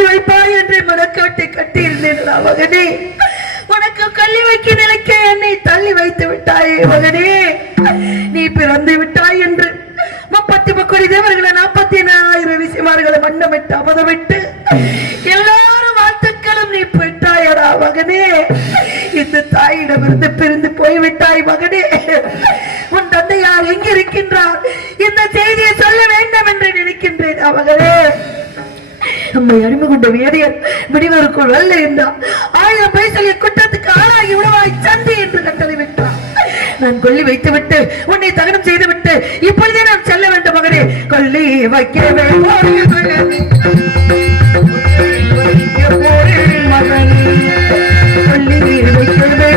கல்வி வைப்பாய் என்று மனக்கோட்டை கட்டியிருந்தேன் மகனே. உனக்கு கல்வி வைக்க நிலைக்க என்னை தள்ளி வைத்து விட்டாயே மகனே. நீ பிறந்து விட்டாய் என்று 30 தேவர்களை 44,000 ரிஷிமார்களை மன்னமிட்டு அபதமிட்டு எல்லாரும் வாழ்த்துக்களும் நீ பெற்றாயடா மகனே. இந்த தாயிடமிருந்து பிரிந்து போய்விட்டாய் மகனே. உன் தந்தையார் எங்க இருக்கின்றார்? இந்த செய்தியை சொல்ல வேண்டும் என்று நினைக்கின்றேன் மகனே. நம்மை அடிமை கொண்ட வேதியர் விடிவருக்குள் அல்ல என்றார். 1000 பைசலிய குற்றத்துக்கு ஆளாகி உணவாய் சந்தி என்று கட்டளை விட்டார். நான் கொல்லி வைத்து விட்டு உன்னை தகனம் செய்து விட்டு இப்பொழுதே நான் செல்ல வேண்டும் மகனே. கொல்லி வைக்கவே மகனே, கொல்லி வைக்கவே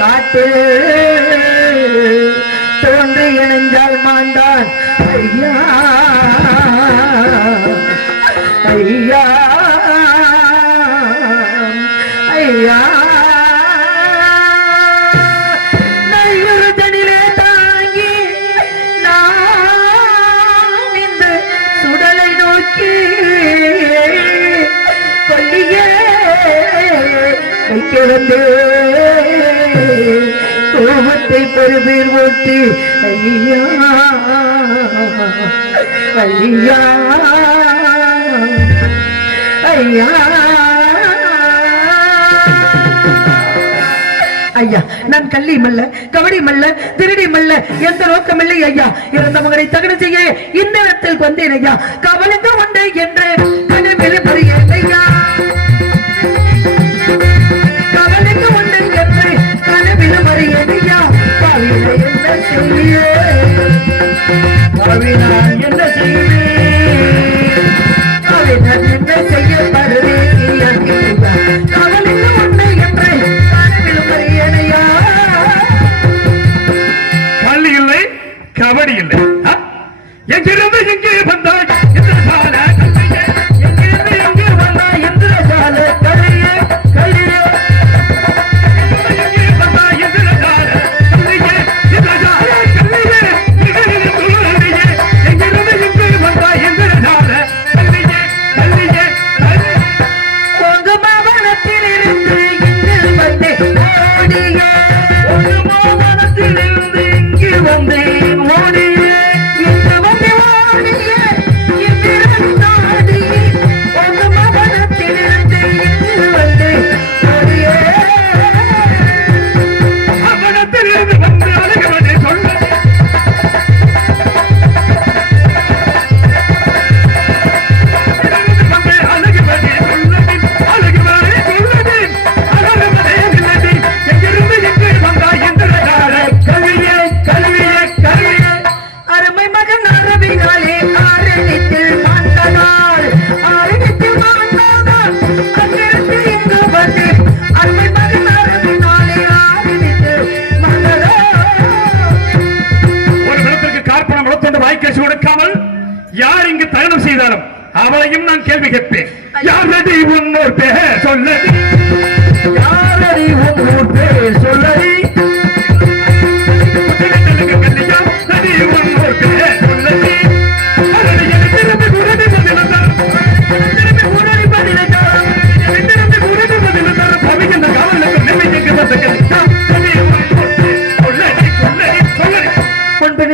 காட்டு தோன்றி இணைஞ்சால் மாண்டான் ஐயா ஐயா ஐயா. நையுறுதனிலே தாங்கி நான் இந்த சுடலை நோக்கி கொல்லியே வைக்கிறது கோபத்தை பெருபேர் ஓட்டி ஐயா ஐயா ஐயா ஐயா. நான் கள்ளி மல்ல, கபடி மல்ல, திருடி மல்ல, எந்த நோக்கமில்லை ஐயா. இறந்த மகனை தகனம் செய்ய இந்த இடத்தில் வந்தேன் ஐயா. கவலைந்து உண்டு என்று கனவில் புரியேன் ஐயா. கவலைந்து உண்டு என்று கனவில் புரியேன் ஐயா. பாவினை என்ன செய்ய, பாவினான் என்ன செய்வேன், பாவினான் என்ன செய்யப்படுவேன். கவலைந்து உண்டு என்று கனவில் புரியேன் ஐயா. கள்ளி இல்லை, கபடி இல்லை. எங்கிருந்து எங்கே வந்தாய் இந்திரஜால கல்லியே, எங்கிருந்து எங்கே வந்தாய் இந்திரஜால கல்லியே கல்லியே, எங்கே வந்தாய் இந்திரஜால கல்லியே இந்திரஜால கல்லியே, எங்கிருந்து துள்ளியே, செய்தாலும் அவளையும் நான் கேள்வி கேட்பேன். யாரடி உன்னோர் பேர் சொல்லடி, யாரடி உன்னோர் பேர் சொல்லடி,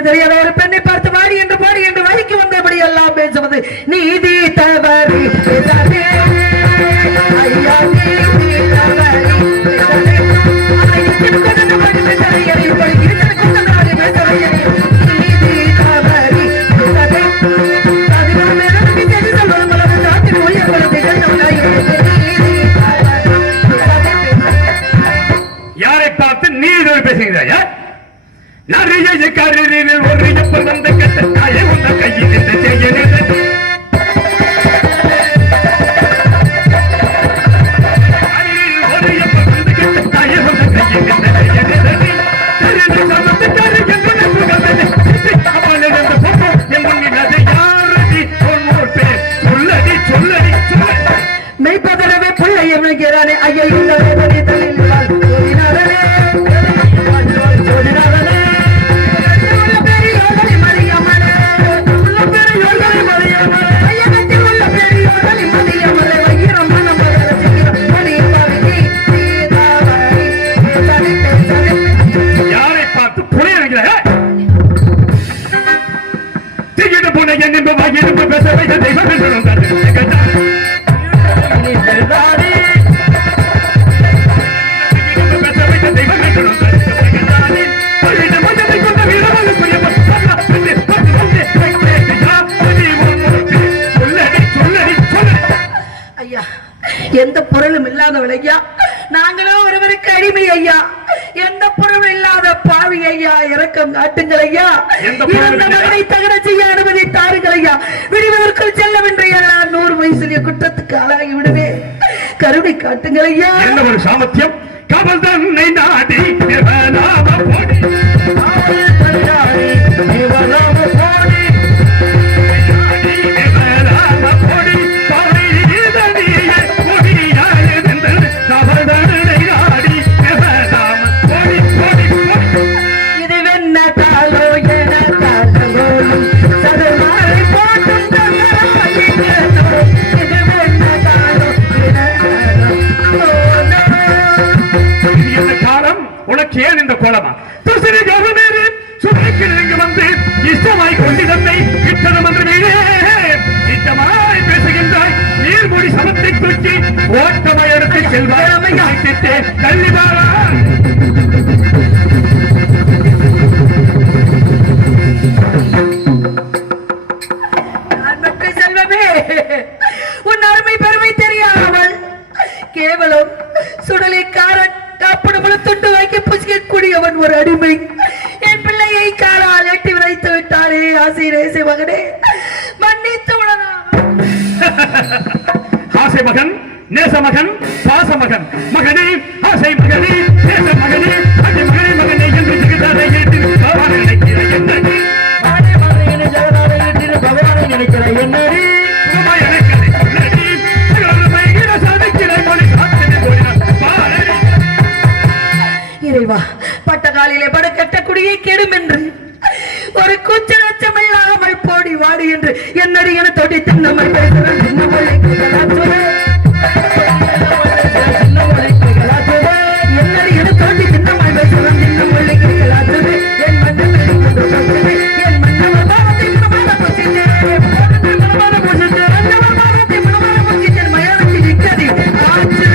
தெரியாத ஒரு பெண்ணை பார்த்து வாடி என்று பாடி என்று வழிக்கு வந்தபடி எல்லாம் பேசுவது நீதி தவறு பேசாதே. ஐயா நீதி தவறு பேசாதே. யாரை பார்த்து நீதி பேசுகிறாயா? நிறைய கருவில் ஒரு வந்த கட்ட தாயை உந்த கையில் இந்த செய்ய மெய்ப்பதரவே பிள்ளை என்கிறானே ஐயா இந்த எந்த பொருளும் இல்லாதவள் ஐயா, நாங்களும் ஒருவருக்கு அடிமை ஐயா, எந்த பொருளும் இல்லாத பாவி ஐயா, இரக்கம் காட்டுங்கள் ஐயா, இறந்த மகனை தகன செய்ய அனுமதி தாருங்கள் ஐயா, விடுவதற்குள் செல்லவென்று 100 வயசுல குற்றத்துக்கு ஆளாகி விடுவே, கருணை காட்டுங்கள் ஐயா. என்ன ஒரு சாமர்த்தியம்! காவல் தன்னை நாடி ஏன் இந்த கோலமா வந்து இஷ்டமாய் கொண்டிதன்னை இட்டனம் என்று இஷ்டமாய் பேசுகின்றாய். நீர்மொழி சமத்தை தூக்கி ஓட்டமாய் எடுத்து செல்வாய் கல்விதாரா செல்வமே, உன் அருமை பெருமை தெரியாமல் கேவலம் சுடலைக்காரன் காப்படு முழுத்துண்டு வைக்க புசிக்கக்கூடியவன் ஒரு அடிமை. என் பிள்ளையை காலால் எட்டி விரைத்து விட்டாரே ஆசை மகனே, மன்னித்து விடலாம். ஆசை மகன், நேச மகன், பாச மகன், மகனே ஆசை மகனே, நேச மகனே, அடி மகனே மகனே என்று சிகிதாரை ஏற்றி பகவானை நினைக்கிற என்னடி, பகவானை நினைக்கிற என்னடி, இறைவா, பட்ட காலிலே பட கட்ட குடியை கெடும் என்று ஒரு கூச்ச நச்சம் இல்லாமல் போடி வாடி என்று என்னடி என தொடி தின்னமல் பேசுகிறேன். என்னடி என தொடி தின்னமல் பேசுகிறேன். தின்னம் மொழிக்கு கலாச்சது என் மன்னன் என் மன்னவர் பாவத்தை மனமான பூசித்தேன் மயானத்தை நிற்கதி ஆச்சு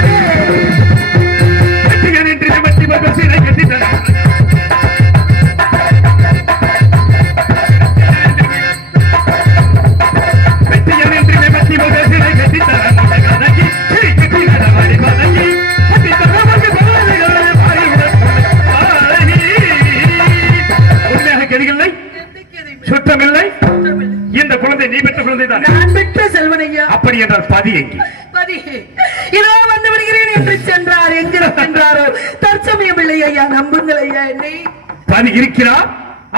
சுற்றமில்லை. இந்த குழந்தை நீ பெற்ற குழந்தை தான். நான் பெற்ற செல்வனையா. அப்படி என்றால் பதி எங்கே? பதி இதோ வந்து விடுகிறேன் என்று சென்றார். என்கிறாரோ தற்சமயம் இல்லை ஐயா, நம்புங்கள் ஐயா. என்னை பதி இருக்கிறார்,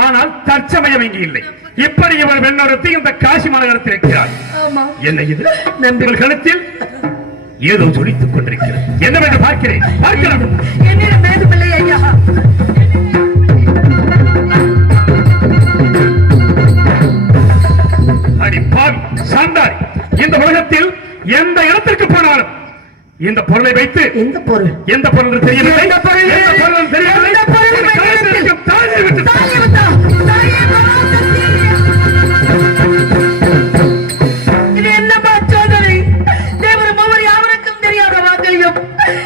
ஆனால் தற்சமயம் இங்கே இல்லை. இப்படி இவர் வெண்ணொருத்தி இந்த காசி மாநகரத்தில் இருக்கிறார். ஆமா. என்ன இது நம்பி உங்கள் கழுத்தில் ஏதோ ஜொலித்துக் கொண்டிருக்கிறது. என்னவென்று பார்க்கிறேன். பார்க்கலாம். என்னிடம் வேண்டுமில்லை ஐயா. அடி பாவி சாந்தாரி, இந்த உலகத்தில் எந்த இடத்திற்கு போனாலும் இந்த பொருளை வைத்து எந்த பொருள் எந்த பொருள் தெரியவில்லை. எந்த பொருள்? எந்த பொருள் தெரியவில்லை. எந்த பொருள் உன் கழுத்தில் இருக்கும் தாலியை விட்டு தாலி விட்டா. தாயே பராசக்தி. இது என்னமா சோதனை? தேவர் மூவர் யாவருக்கும் தெரியாத வாங்கல்யம்,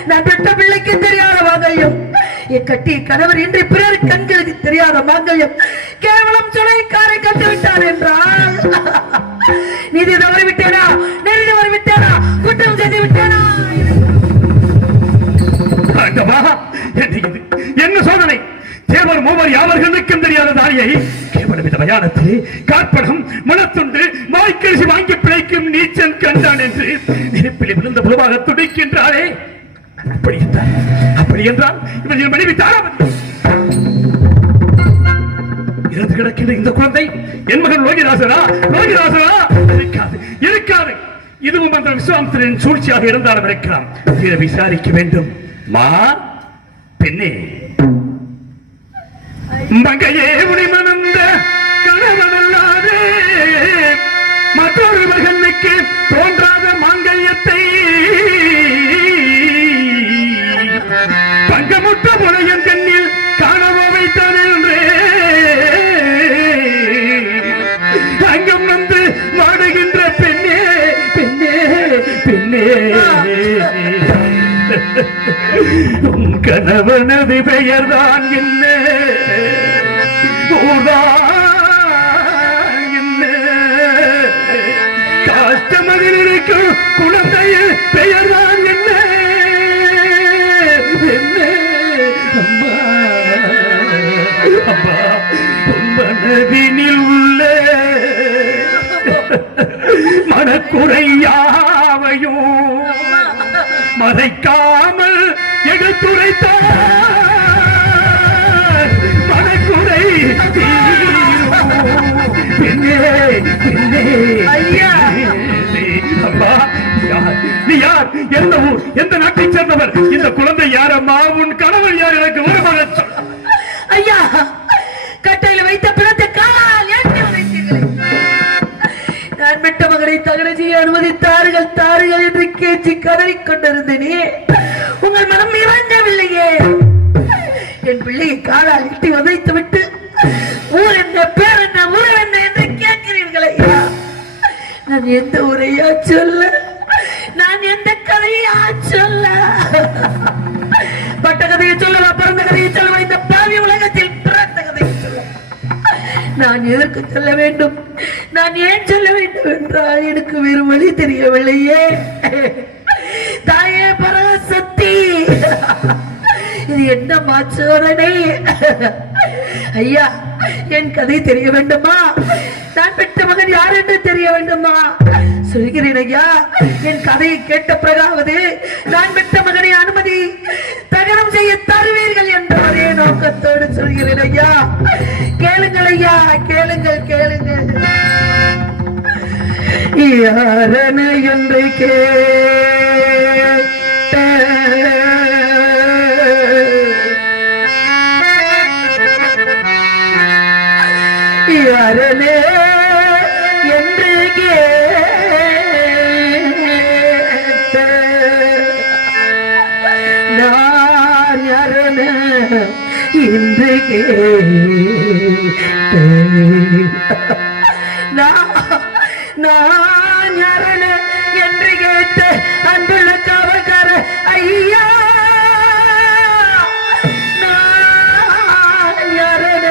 நான் பெற்ற பிள்ளைக்கு தெரியாத வாங்கல்யம், என் கட்டிய கணவர் இன்று பிறர் கண்களுக்கு தெரியாத மாங்கல்யம் கேவலம் சுளைக்காரை கட்டுவிட்டார் என்றால் நீதி தவறி விட்டேனா? நெறி தவறி விட்டேனா? குற்றம் செய்து விட்டேனா? ஆண்டவா, என்ன சோதனை? தேவர் மூவர் யாவர்களுக்கும் தெரியாத தாலியை கேவலம் இந்த மயானத்திலே காற்படம் மனத்துண்டு வாய்க்கரிசி வாங்கி பிழைக்கும் நீச்சல் கண்டான் என்று நெருப்பில் விழுந்த புலமாக துடிக்கின்றாரே. அப்படி என்றால் இவர்கள் மனைவி தாராவதி இறந்து கிடக்கின்ற இந்த குழந்தை என் மகன் லோகிதாசரா? லோகிதாசரா? இருக்காது. இதுவும் அந்த விஸ்வாமித்திரன் சூழ்ச்சியாக இருந்தாலும் இருக்கலாம். இதை விசாரிக்க வேண்டும். மா பெண்ணே, மங்கையே, உனி மணந்த கணவனல்லாதே மற்றொரு மகனுக்கு தோன்றாத மாங்கல்யத்தை பங்கமுற்ற முனையன் கண்ணில் காணவோ வைத்தான் என்றே அங்கம் வந்து வாடுகின்ற பெண்ணே, பெண்ணே, பெண்ணே, உன் கணவனது பெயர்தான் என்ன? என்ன காஷ்டமதில் இருக்கும் குழந்தையின் பெயர்தான் என்ன? என்ன அம்மா, அம்மா, உன் மனதினில் உள்ள மனக்குறையாவையும் மறைக்காமல் எடுத்துரைத்தார் மனக்குறை அம்மா. நீ யார்? எந்த ஊர்? எந்த நாட்டைச் சேர்ந்தவர்? இந்த குழந்தை யாரம்மா? உன் கணவன் யார்? எனக்கு ஒரு மகன் சொல். ஐயா, கட்டையில் வைத்த பிணத்தை காலால் ஏற்றி உதைத்தீர்களே. நான் பெற்ற மகனை தகன செய்ய அனுமதித்தார்கள் தார்கள் என்று கேச்சி கதறிக் கொண்டிருந்தேனே, உங்கள் மனம் இறங்கவில்லையே. என் பிள்ளையை காலால் எட்டி உதைத்து விட்டு ஊர் என்ன, பேர் என்ன, ஊர் என்ன என்று கேட்கிறீர்களே. நான் எந்த ஊரையா சொல்ல? நான் எந்த கதையா சொல்ல? பட்ட கதையை சொல்லவா? பிறந்த கதையை சொல்லவா? இந்த பாவி உலகத்தில் பிறந்த கதையை சொல்ல நான் எதற்கு சொல்ல வேண்டும்? நான் ஏன் சொல்ல வேண்டும் என்றால் எனக்கு வேறு வழி தெரியவில்லையே. தாயே பராசக்தி, இது என்ன மாச்சோதனை? ஐயா, என் கதை தெரிய வேண்டுமா? நான் பெற்ற மகன் யார் என்று தெரிய வேண்டுமா? சொல்கிறேன் ஐயா, என் கதையை கேட்ட பிறகாவது நான் பெற்ற மகனை அனுமதி தகனம் செய்ய தருவீர்கள் என்ற ஒரே நோக்கத்தோடு சொல்கிறேன் ஐயா. கேளுங்கள் ஐயா, கேளுங்கள், கேளுங்கள். யாரன என்று கேட்ட யாரனே என்று கேட்ட நான் யாரன என்று கேட்ட நான் யாரன என்று கேட்ட அன்புள்ள காவல்கார ஐயா, நான் யாரன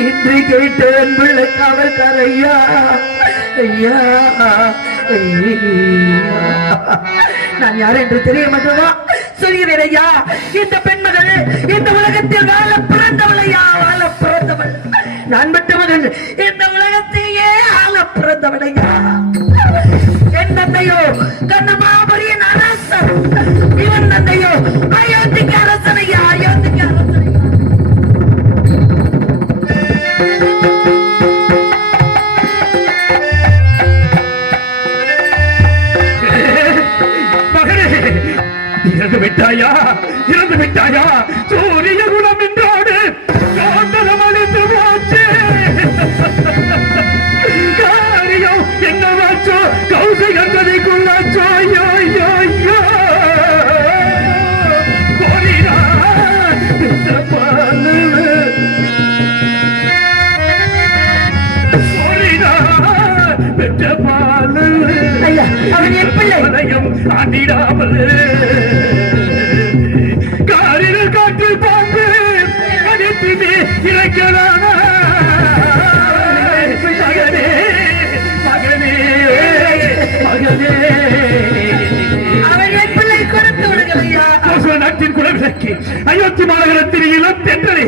என்று கேட்ட அன்புள்ள காவல்கார ஐயா, ஐயா, நான் யார் என்று தெரிய மாட்டோமா? சொல்கிறேன் ஐயா, இந்த பெண்மகள் இந்த உலகத்தில் வாழ பிறந்தவள் ஐயா, வாழ பிறந்தவள். நான் பெற்றவர்கள் இந்த உலகத்தையே ஆள பிறந்தவள் ஐயா. என் தந்தையோ கண்ணமாபுரியின் அரசன், இவன் தந்தையோ அயோத்திக்கு அரசன் ஐயா, அயோத்திக்கு அரசன் ஐயா. இறந்து விட்டாயா இறந்து விட்டாயா சூரிய குலம் என்றோடு காந்தரம் அழிந்து போச்சு காரியம் என்னவாச்சோ கௌசை கந்ததைக்குள்ளாச்சோ ஐயோ ஐயோ ஐயோ கோரினா பெற்ற பாலு ஐயா, அவன் என் பிள்ளை. ஆண்டிடாமல் காரில் காற்று பாம்பு அடித்துமே இறக்கலாம் மகனே மகனே மகனே அவன் என் பிள்ளை கொடுத்து விடுங்கள் ஐயா. கோசல நாட்டின் குலவிளக்கு அயோத்தி மாநகரத்தில் இளம் தென்றலை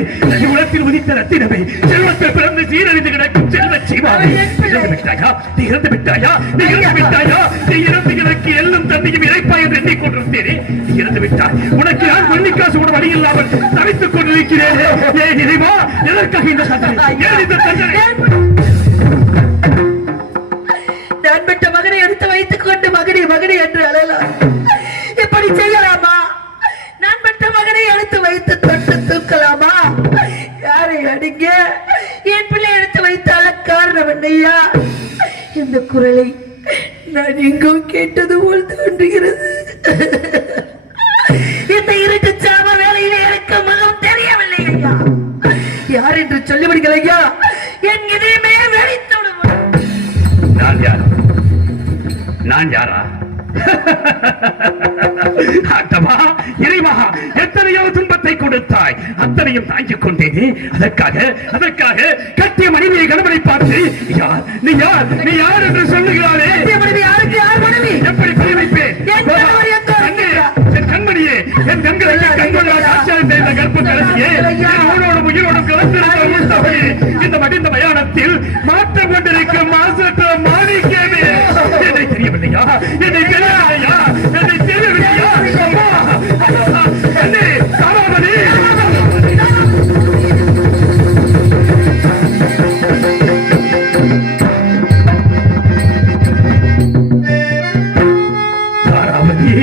உலகத்தில் உதித்த ரத்தினமை செல்வத்தில் பிறந்து சீரழிந்து கிடக்கும் செல்வ சீமாவை இறந்து விட்டாயா நீ இறந்து விட்டாயா நீ இறந்து விட்டாயா நீ இறந்து எனக்கு எல்லும் தந்தையும் இறைப்பாய் என்று எண்ணிக்கொண்டிருந்தேனே நீ இறந்து விட்டாய் உனக்கு நான் வெள்ளிக்காசு கூட வழி இல்லாமல் தவித்துக் கொண்டிருக்கிறேன் ஏ இறைவா எதற்காக இந்த தண்டனை ஏன் இந்த தண்டனை நான் பெற்ற மகனை எடுத்து வைத்துக் கொண்டு மகனே மகனே என்று அழலாம். இப்படி செய்யலாமா? நான் பெற்ற மகனை எடுத்து வைத்து தொட்டு தூக்கலாமா? யாரை அடிங்க என் பிள்ளை எடுத்து வைத்தால காரணம் என்னையா? இந்த குரலை நான் எங்கோ கேட்டது போல் தோன்றுகிறது. இந்த இருட்டு சாம வேலையில எனக்கு மகம் தெரியவில்லை ஐயா. யார் என்று சொல்லிவிடுங்கள் ஐயா. என் இதயமே வெடித்து விடுவோம். நான் யார் நான் யாரா ஆட்டமா இறைவா எத்தனையோ துன்பத்தை கொடுத்தாய் அத்தனையும் தாங்கிக் கொண்டேனே அதற்காக கட்டிய மனைவியை கணவனை பார்த்து யார் நீ யார் நீ யார் என்று சொல்லுகிறாரே யாருக்கு யார் மனைவி எப்படி புரிய வைப்பேன் என் கண்மணியே என் கண்களுக்கு கண்கொள்ளாத ஆச்சாரம் செய்த கற்பு கலசியே உயிரோடும் உயிரோடும் கலந்திருந்த இந்த மடிந்த மயானத்தில் மாற்றம் கொண்டிருக்கும் மாசற்ற மாணிக்கமே என்னை தெரியவில்லையா என்னை தெரியவில்லையா என்னை தெரியவில்லையா என்னை தாராமணி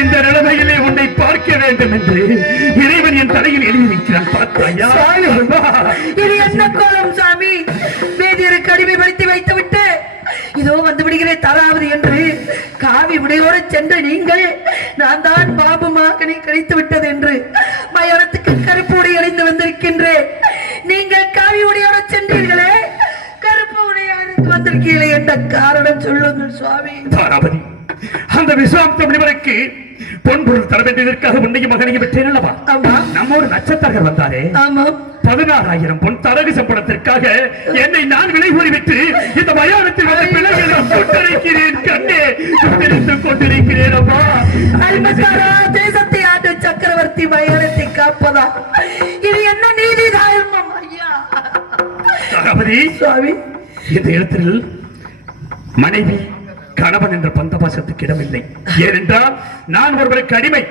இந்த நிலைமையிலே உன்னை பார்க்க வேண்டும் என்று இறைவன் என் தலையில் எழுதி வைக்கிறான் பார்த்தாயா இது என்ன கோலம் சாமி? வேதியருக்கு அடிமைப்படுத்தி வைத்து விட்டு இதோ வந்து விடுகிறேன் தாராவது என்று காவி உடையோடு சென்று நீங்கள் நான் தான் பாபு மகனை கிடைத்து விட்டது என்று மயானத்துக்கு கருப்பு உடை அணிந்து வந்திருக்கின்றேன். நீங்கள் காவி உடையோடு சென்றீர்களே கருப்பு உடையாக வந்திருக்கீங்களே என்ற காரணம் சொல்லுங்கள் சுவாமி. தாராபதி அந்த விஸ்வாமித்திர முனிவருக்கு பொன்பொருள் தர வேண்டியதற்காக உன்னையும் மகனையும் பெற்றேன் அல்லவா? நம்மோடு நட்சத்திரர்கள் வந்தாரே 16,000 பொன் தரகு சம்பளத்திற்காக என்னை நான் விலை கூறி விட்டு இந்த மயானத்தில் வந்த பிள்ளைகளை கொண்டிருக்கிறேன் கண்ணே கொண்டிருத்துக் கொண்டிருக்கிறேன் அம்மா. தேசத்தை ஆண்டு சக்கரவர்த்தி மயானத்தை காப்பதா இது என்ன நீதி தாயர்மம் ஐயா? தாராபதி சுவாமி இந்த இடத்தில் மனைவி கணவன் என்ற பந்தபாசத்துக்கு இடமில்லை. ஏனென்றால் நான் ஒருவருக்கு அடிமை.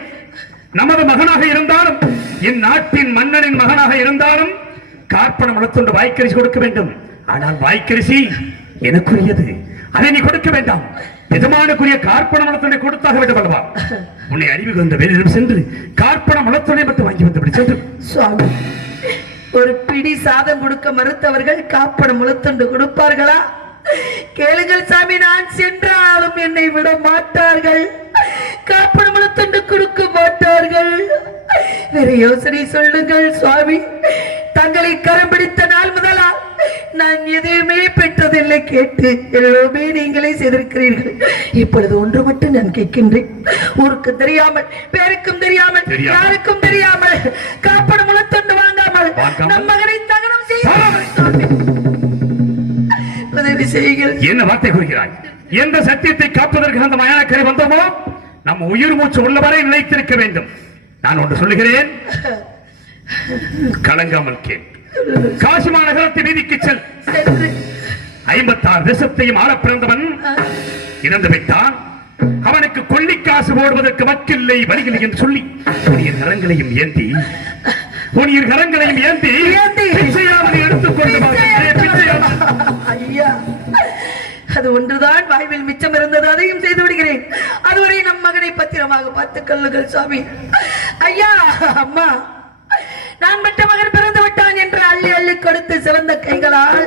நமது மகனாக இருந்தாலும் இந்நாட்டின் மன்னனின் மகனாக இருந்தாலும் கார்ப்பணம் வளர்த்துண்டு வாய்க்கரிசி கொடுக்க வேண்டும். ஆனால் வாய்க்கரிசி எனக்குரியது, அதை நீ கொடுக்க வேண்டாம். எஜமானுக்குரிய கார்ப்பணம் வளர்த்துண்டை கொடுத்தாக வேண்டும் அல்லவா? உன்னை அறிவு வந்த வேலிடம் சென்று கார்ப்பணம் வளர்த்துண்டை மட்டும் வாங்கி வந்தபடி சென்று. சுவாமி ஒரு பிடி சாதம் கொடுக்க மறுத்தவர்கள் காப்பணம் முழுத்துண்டு கொடுப்பார்களா? கேளுங்கள் சாமி, நான் சென்றாலும் என்னை விட மாட்டார்கள், காப்பணம் முழுத்துண்டு கொடுக்க மாட்டார்கள். வேற யோசனை சொல்லுங்கள் சுவாமி. தங்களை கரம் பிடித்த நாள் முதலா நான் எதையுமே பெற்றதில்லை. கேட்டு எல்லாமே நீங்களே செய்திருக்கிறீர்கள். இப்பொழுது ஒன்று மட்டும் நான் கேட்கின்றேன். ஊருக்கு தெரியாமல், பேருக்கும் தெரியாமல், யாருக்கும் தெரியாமல் காப்பணம் முழுத்துண்டு வாங்காமல் நம் மகனை தகனம் செய்ய என்ன வார்த்தை கூறுகிறாய்? எந்த சத்தியத்தை காப்பதற்கு அந்த மயானக்கரை வந்தோமோ நம்ம உயிர் மூச்சு உள்ளவரை நிலைத்திருக்க வேண்டும். நான் ஒன்று சொல்லுகிறேன், கலங்காமல் கேள். காசி மாநகரத்தை வீதிக்கு செல். 56 தேசத்தையும் ஆள பிறந்தவன் இறந்து விட்டான். அவனுக்கு கொள்ளிக்காசு போடுவதற்கு வக்கில்லை வழிகளை என்று சொல்லி உனியர் கரங்களையும் ஏந்தி பிச்சையாவது எடுத்துக்கொண்டு ஐயா அது ஒன்றுதான் வாழ்வில் மிச்சம் இருந்தது, அதையும் செய்து விடுகிறேன். அதுவரை நம் மகனை பத்திரமாக பார்த்துக் கொள்ளுங்கள் சுவாமி. ஐயா அம்மா, நான் பெற்ற மகன் பிறந்து விட்டான் என்று அள்ளி அள்ளி கொடுத்து சிவந்த கைகளால்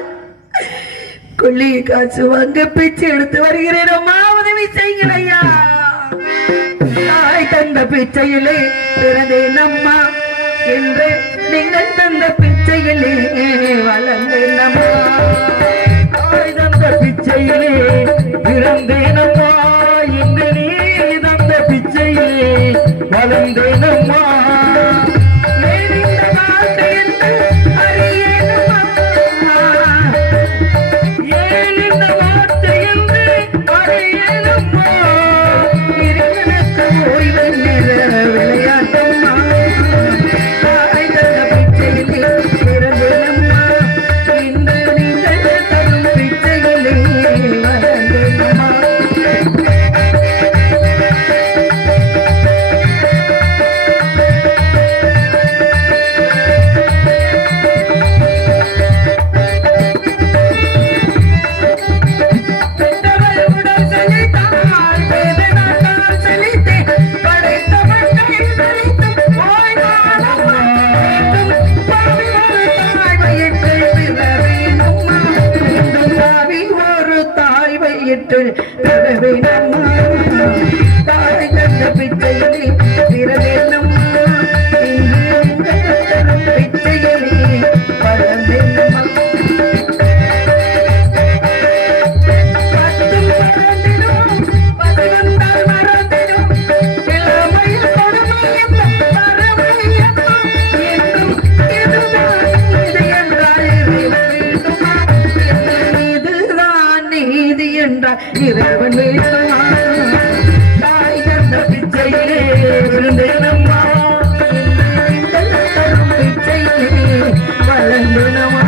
கொள்ளி காசு வாங்க பிச்சை எடுத்து வருகிறேன். அம்மா உதவி செய்யுங்கள் ஐயா. தாய் தந்த பிச்சையிலே பிறந்தேன் அம்மா என்று நீங்கள் தந்த பிச்சையிலே வளர்ந்தேன் அம்மா. தாய் தந்த பிச்சையிலே பிறந்தேன் அம்மா என்று நீ தந்த பிச்சையிலே வளர்ந்தேன் அம்மா. தாய் தந்த பிச்சையிலே பிறந்தேன் அம்மா, பிச்சையிலே வளர்ந்தேன் அம்மா. இறைவன் வேண்டுமா தாய் தந்த பிச்சையிலே விருந்தேன் அம்மா, பிச்சையிலே வளர்ந்தேன் அம்மா.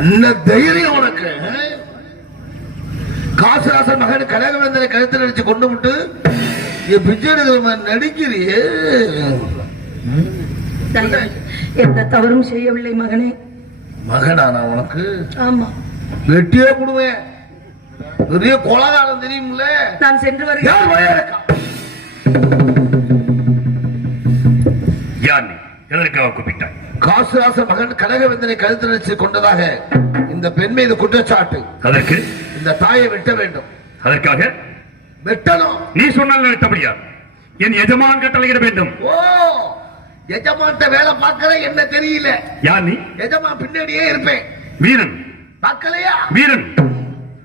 என்ன தைரியம் உனக்கு? காசுராசன் மகன் கனகவேந்தனை கழுத்தில் அடிச்சு கொண்டு விட்டு பிச்சை எடுக்கிற நடிக்கிறியே. எந்த தவறும் செய்யவில்லை மகனே. மகனானா உனக்கு? ஆமா. வெட்டியே கொடுவேன். பெரிய கொலகாரம் தெரியுமில்ல. நான் சென்று வருகிறேன். காசுராச மகன் கனகவேந்தனை கழுத்தில் அடிச்சு கொண்டதாக இந்த பெண் மீது குற்றச்சாட்டு. அதற்கு இந்த தாயை வெட்ட வேண்டும். அதற்காக வெட்டணும். நீ சொன்னால் வெட்டப்படியா? என் எஜமான் கட்டளையிட வேண்டும். ஓ, எஜமான்ட்ட வேலை பார்க்கற என்ன தெரியல. யார் நீ? எஜமான் பின்னாடியே இருப்பேன். வீரன் பார்க்கலையா? வீரன்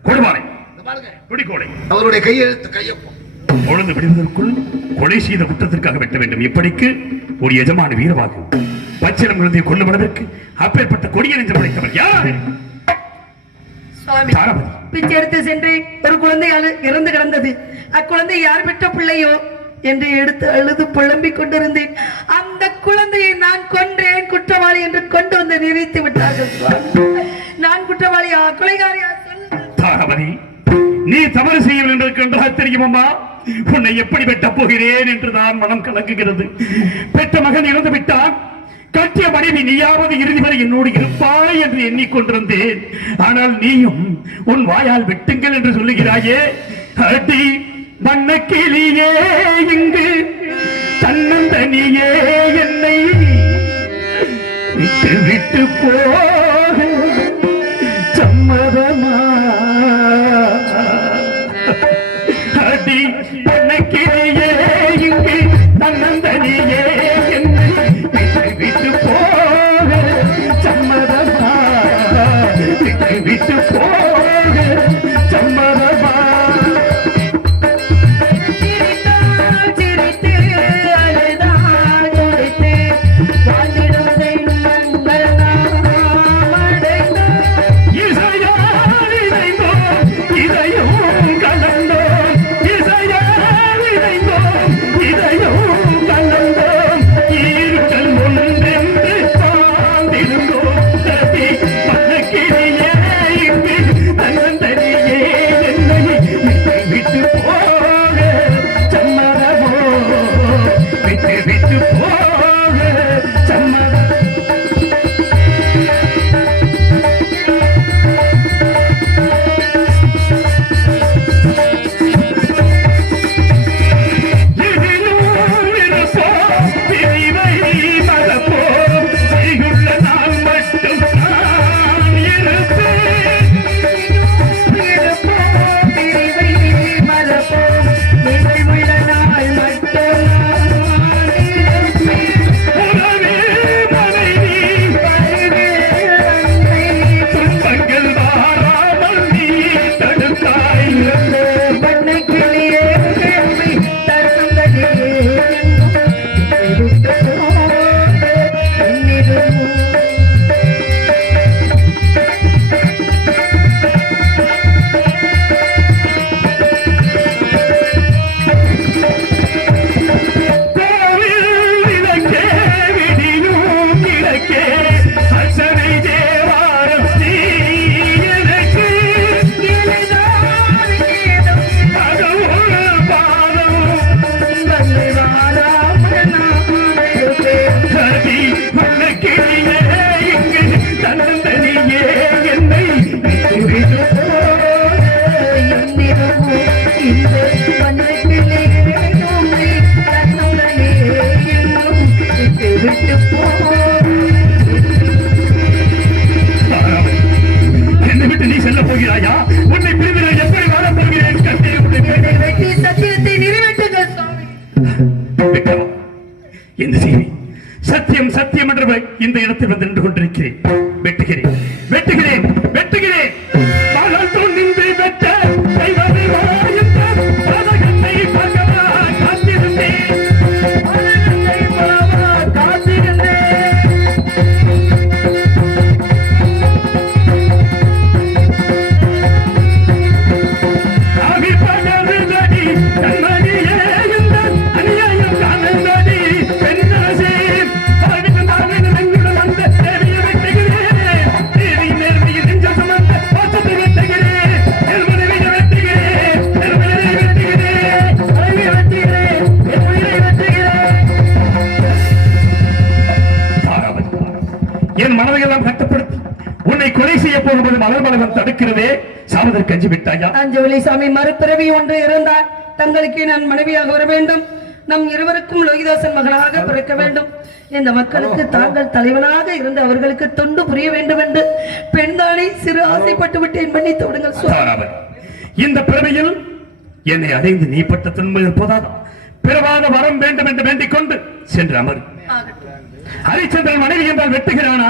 கொடுமாலை பாருங்க, குடிக்கோளை. அவருடைய கையெழுத்து கையொப்பம். பொழுது விடுவதற்குள் கொலை செய்த குற்றத்திற்காக வெட்ட வேண்டும். இப்படிக்கு ஒரு எஜமான வீரவாக்கு பச்சிலம் குழந்தையை கொல்லுவதற்கு அப்பேற்பட்ட கொடிய நெஞ்சு படைத்தவர் யார்? பிச்சை எடுத்து சென்று ஒரு குழந்தை இறந்து கிடந்தது. அக்குழந்தை யார் பெற்ற பிள்ளையோ என்று எடுத்து அழுது புலம்பிக் கொண்டிருந்தேன். அந்த குழந்தையை நான் கொன்றேன், குற்றவாளி என்று கொண்டு வந்து நிறுத்தி விட்டார்கள். நான் குற்றவாளியா கொலைகாரியா? தாராபதி, நீ தவறு செய்ய என்றாக தெரியுமா? உன்னை எப்படி வெட்டப் போகிறேன் என்றுதான் மனம் கலங்குகிறது. பெற்ற மகன் இறந்து விட்டான். கட்டிய மனைவி நீயாவது இறுதி வரை என்னோடு இருப்பாய் என்று எண்ணிக்கொண்டிருந்தேன். ஆனால் நீயும் உன் வாயால் வெட்டுங்கள் என்று சொல்லுகிறாயே. அடி வண்ணக்கிளியே, இங்கு தன்னந்தனியே என்னை விட்டு விட்டு போக சம்மதமா? அடி வண்ணக்கிளியே, இங்கு தன்னந்தனியே என்னை விட்டு விட்டு போக சம்மதமா? விட்டு விட்டு போக சம்மதமா? போகிறாயா? உன்னை பிரிந்து நான் எப்படி வாழப் போகிறேன்? என்னை வெட்டி சத்தியத்தை நிறைவேற்றுங்கள் சுவாமி. விக்ரமா, இந்த செய்தி சத்தியம் சத்தியம் என்று இந்த இடத்தில் வந்து நின்று கொண்டிருக்கிறேன். வெட்டுகிறேன் வெட்டுகிறேன் வெட்டுகிறேன். மகள் துணிந்து வெட்ட செய்வது வாயுத்தம். பதகத்தை பகவா காத்திருந்தேன். பதகத்தை பகவா காத்திருந்தேன். ஆவி பகருதடி கண்மணியே இந்த அநியாயம் காணுதடி பெண்ணரசே. பதவிக்கு தாவின வெங்குடன் வந்த தேவியை வெட்டுகிறேன். தேவியின் நேர்மையில் நெஞ்ச சுமந்த பாசத்தை வெட்டுகிறேன். என் மனைவியை வெட்டுகிறேன். என் மனைவியை வெட்டுகிறேன். மனைவியை வெட்டுகிறேன். என் உயிரை வெட்டுகிறேன். தாராபதி, என் மனதையெல்லாம் கட்டுப்படுத்தி உன்னை கொலை செய்ய போகும்போது மலர்மலவன் தடுக்கிறதே. சாவதற்கு அஞ்சு விட்டாயா? அஞ்சலி சாமி, மறுபிறவி ஒன்று இருந்தால் தங்களுக்கு நான் மனைவியாக வர வேண்டும். நம் இருவருக்கும் லோகிதாசன் மகனாக பிறக்க வேண்டும். இந்த மக்களுக்கு தாங்கள் தலைவனாக இருந்து அவர்களுக்கு தொண்டு புரிய வேண்டும் என்று பெண்தானே சிறு ஆசைப்பட்டு விட்டேன். மன்னித்து விடுங்கள் சுவாமி. தாராபதி, இந்த பிறவியில் என்னை அடைந்து நீ பட்ட துன்பம் போதாதா? பிறவாத வரம் வேண்டும் என்று வேண்டிக் கொண்டு சென்று அமர். ஹரிச்சந்திரன் மனைவி என்றால் வெட்டுகிறானா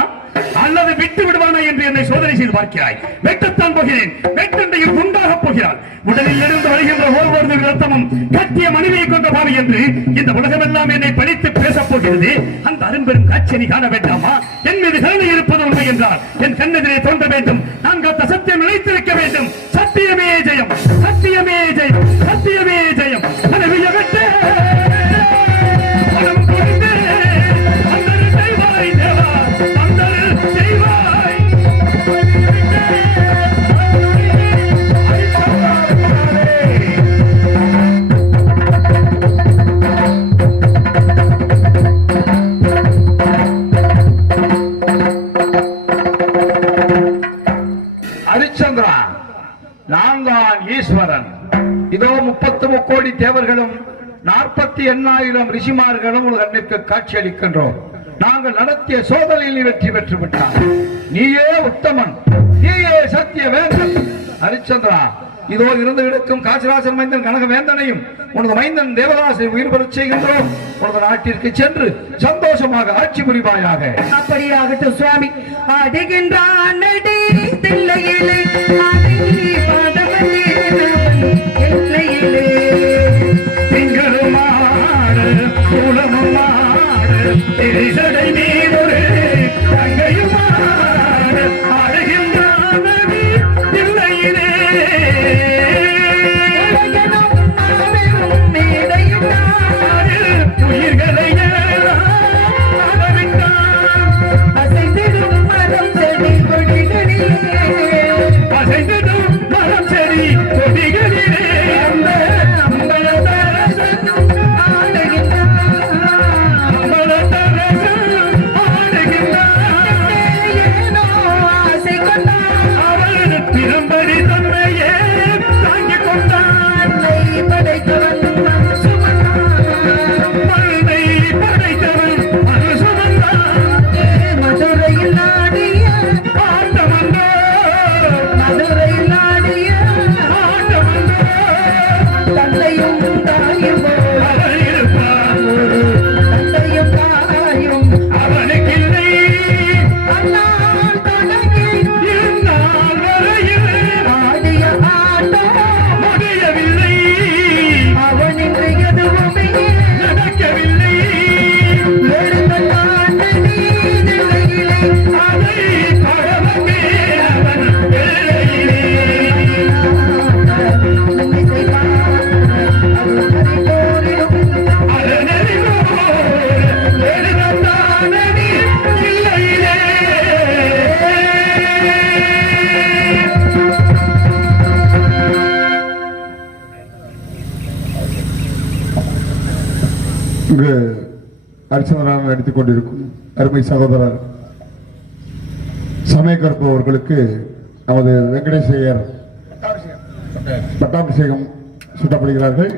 அல்லது விட்டு விடுவானா என்று என்னை சோதனை செய்து பார்க்கிறாய். வெட்டத்தான் போகிறேன். வெட்டண்டையும் உண்டாக போகிறாள். உடலில் இருந்து வருகின்ற ஒவ்வொரு ரத்தமும் கட்டிய மனைவியை கொண்ட பாவி என்று இந்த உலகமெல்லாம் என்னை படித்து பேசப் போகிறது. அந்த அரும்பெரும் காட்சியை நீ காண வேண்டாமா? என் மீது கருணை இருப்பது உண்மை என்றால் என் கண்ணெதிரே தோன்ற வேண்டும். நான் காத்த சத்தியம் நிலைத்திருக்க வேண்டும். சத்தியமே ஜெயம், சத்தியமே ஜெயம், சத்தியமே ஜெயம். மனைவியை வெட்ட ஹரிச்சந்திரா, நான் தான் ஈஸ்வரன். இதோ 33 கோடி தேவர்களும் 48,000 ரிஷிமார்களும் உங்கள் கண்ணிற்கு காட்சி அளிக்கின்றோம். நாங்கள் நடத்திய சோதனையில் வெற்றி பெற்று விட்டார். நீயே உத்தமன், நீயே சத்திய வேந்தன். ஹரிச்சந்திரா, இதோ இருந்து கிடக்கும் காசிராசன் மைந்தன் கனக வேந்தனையும் உனது மைந்தன் தேவதாசை உயிர் பெறச் செய்கின்றோம். உனது நாட்டிற்கு சென்று சந்தோஷமாக ஆட்சி புரிவாயாக. அப்படியாகட்டும் சுவாமி. ஆடுகின்றான் அடி தில்லையிலே, ஆடி பாதவனே எல்லையிலே. திங்களுமாடு குளமுமாடு திரிசடை நீரொரு தங்கையுமாடு ஆடுகின்றான் அடி தில்லையிலே. உயிர்களை அசைந்திடும் மரம் செடி கொடிகளிலே, அசைந்திடும் மரம் செடி கொடிகளிலே அம்பலத்தரசனும் ஆடுகின்றான். அம்பலத்தரசன் ஆடுகின்றான். ஏனோ ஆசை கொண்டான். அவன் பிறம்படி தன்மையே தாங்கிக் கொண்டான். தன்னை படைத்தவன் மண் சுமந்தான். மண்ணை படைத்தவன் மனு சுமந்தான். மதுரையில் ஆடிய, ஆட்டமன்றோ, மதுரையில் ஆடிய ஆட்டமன்றோ. தந்தையும் தாயும் போல், அவன் இருப்பான், தந்தையும் தாயும் அவனுக்கில்லை அண்ணால் தொடங்கி இந்நாள் வரையில் ஆடிய ஆட்டம் முடியவில்லை, அவனின்று எதுவுமே நடக்கவில்லை. எடுத்த காட்டு நீதிலையிலே. அதை பழமமே அவன் வேலையிலே. நன்மை செய்வான் அருள் பறிபோரிடும். அரணறிவோர் எழுதத்தானடி இல்லையிலே. இங்கு அர்ச்சனராக நடித்துக் கொண்டிருக்கும் அருமை சகோதரர் சமயக்கருப்பு அவர்களுக்கு நமது வெங்கடேசையர் பட்டாபிஷேகம் சுட்டப்படுகிறார்கள்.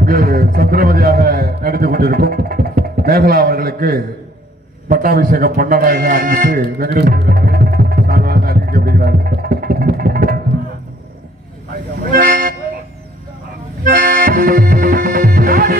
இங்கு சந்திரமதியாக நடித்துக் கொண்டிருக்கும் மேகலா அவர்களுக்கு பட்டாபிஷேக பொன்னாடாக அறிவித்து வெங்கடேஸ்வரர் சார்பாக அறிவிக்கப்படுகிறார்கள். ராணி